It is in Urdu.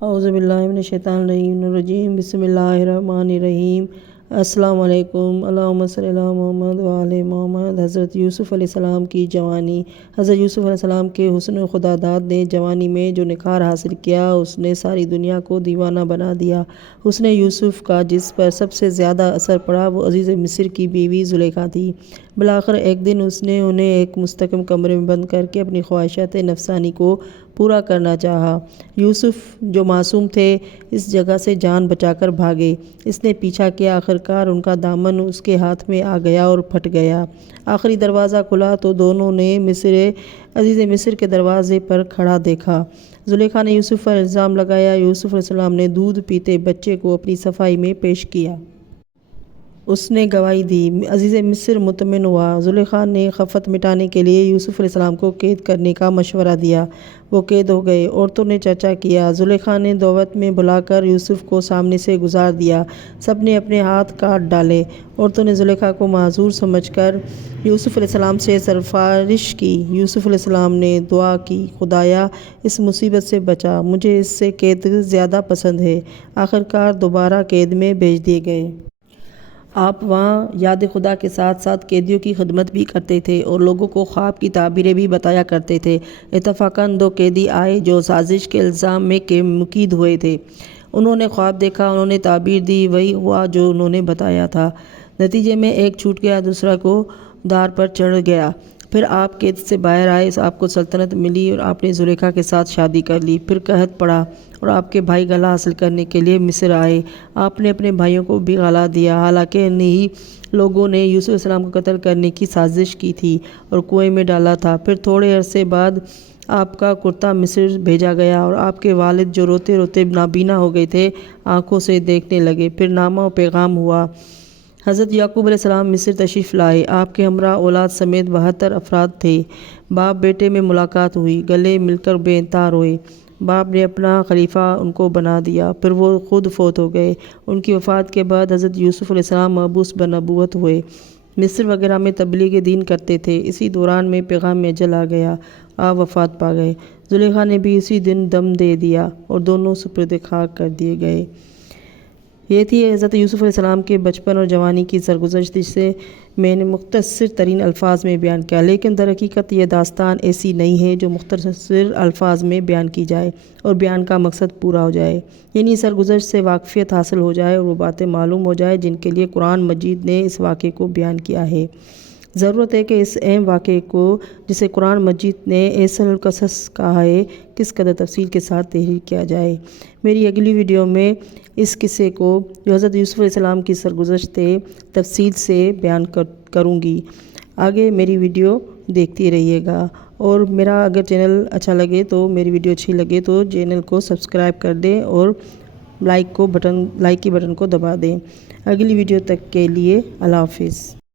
اعوذ باللہ من الشیطان الرجیم بسم اللہ الرحمن الرحیم۔ السلام علیکم۔ اللہم صلی علی محمد وعلی محمد۔ حضرت یوسف علیہ السلام کی جوانی۔ حضرت یوسف علیہ السلام کے حسن خداداد نے جوانی میں جو نکھار حاصل کیا اس نے ساری دنیا کو دیوانہ بنا دیا۔ حسن یوسف کا جس پر سب سے زیادہ اثر پڑا وہ عزیز مصر کی بیوی زلیخا تھی۔ بالآخر ایک دن اس نے انہیں ایک مستحکم کمرے میں بند کر کے اپنی خواہشات نفسانی کو پورا کرنا چاہا۔ یوسف جو معصوم تھے اس جگہ سے جان بچا کر بھاگے۔ اس نے پیچھا کیا، آخرکار ان کا دامن اس کے ہاتھ میں آ گیا اور پھٹ گیا۔ آخری دروازہ کھلا تو دونوں نے عزیز مصر کے دروازے پر کھڑا دیکھا۔ زلیخا نے یوسف پر الزام لگایا۔ یوسف علیہ السلام نے دودھ پیتے بچے کو اپنی صفائی میں پیش کیا۔ اس نے گواہی دی۔ عزیز مصر مطمئن ہوا۔ زلیخا نے خفت مٹانے کے لیے یوسف علیہ السلام کو قید کرنے کا مشورہ دیا۔ وہ قید ہو گئے۔ عورتوں نے چرچا کیا۔ زلیخا نے دعوت میں بلا کر یوسف کو سامنے سے گزار دیا۔ سب نے اپنے ہاتھ کاٹ ڈالے۔ عورتوں نے زلیخا کو معذور سمجھ کر یوسف علیہ السلام سے سفارش کی۔ یوسف علیہ السلام نے دعا کی، خدایا اس مصیبت سے بچا، مجھے اس سے قید زیادہ پسند ہے۔ آخرکار دوبارہ قید میں بھیج دیے گئے۔ آپ وہاں یاد خدا کے ساتھ ساتھ قیدیوں کی خدمت بھی کرتے تھے اور لوگوں کو خواب کی تعبیریں بھی بتایا کرتے تھے۔ اتفاقاً 2 قیدی آئے جو سازش کے الزام میں مقید ہوئے تھے۔ انہوں نے خواب دیکھا، انہوں نے تعبیر دی، وہی ہوا جو انہوں نے بتایا تھا۔ نتیجے میں ایک چھوٹ گیا، دوسرا کو دار پر چڑھ گیا۔ پھر آپ قید سے باہر آئے، آپ کو سلطنت ملی اور آپ نے زلیخا کے ساتھ شادی کر لی۔ پھر قحط پڑا اور آپ کے بھائی غلہ حاصل کرنے کے لیے مصر آئے۔ آپ نے اپنے بھائیوں کو بھی غلہ دیا، حالانکہ انہی لوگوں نے یوسف علیہ السلام کو قتل کرنے کی سازش کی تھی اور کنویں میں ڈالا تھا۔ پھر تھوڑے عرصے بعد آپ کا کرتا مصر بھیجا گیا اور آپ کے والد جو روتے روتے نابینا ہو گئے تھے آنکھوں سے دیکھنے لگے۔ پھر نامہ و پیغام ہوا۔ حضرت یعقوب علیہ السلام مصر تشریف لائے۔ آپ کے ہمراہ اولاد سمیت 72 افراد تھے۔ باپ بیٹے میں ملاقات ہوئی، گلے مل کر بے انتہا روئے۔ باپ نے اپنا خلیفہ ان کو بنا دیا، پھر وہ خود فوت ہو گئے۔ ان کی وفات کے بعد حضرت یوسف علیہ السلام مبعوث بنبوت ہوئے۔ مصر وغیرہ میں تبلیغ دین کرتے تھے۔ اسی دوران میں پیغام اجل آ گیا، آپ وفات پا گئے۔ زلیخا نے بھی اسی دن دم دے دیا اور دونوں سپرد خاک کر دیے گئے۔ یہ تھی حضرت یوسف علیہ السلام کے بچپن اور جوانی کی سرگزشت، جسے میں نے مختصر ترین الفاظ میں بیان کیا، لیکن در حقیقت یہ داستان ایسی نہیں ہے جو مختصر الفاظ میں بیان کی جائے اور بیان کا مقصد پورا ہو جائے، یعنی سرگزشت سے واقفیت حاصل ہو جائے اور وہ باتیں معلوم ہو جائے جن کے لیے قرآن مجید نے اس واقعے کو بیان کیا ہے۔ ضرورت ہے کہ اس اہم واقعے کو جسے قرآن مجید نے احسن القصص کہا ہے کس قدر تفصیل کے ساتھ تحریر کیا جائے۔ میری اگلی ویڈیو میں اس قصے کو جو حضرت یوسف علیہ السلام کی سرگزشت ہے تفصیل سے بیان کروں گی۔ آگے میری ویڈیو دیکھتی رہیے گا اور میرا اگر چینل اچھا لگے تو میری ویڈیو اچھی لگے تو چینل کو سبسکرائب کر دیں اور لائک کی بٹن کو دبا دیں۔ اگلی ویڈیو تک کے لیے اللہ حافظ۔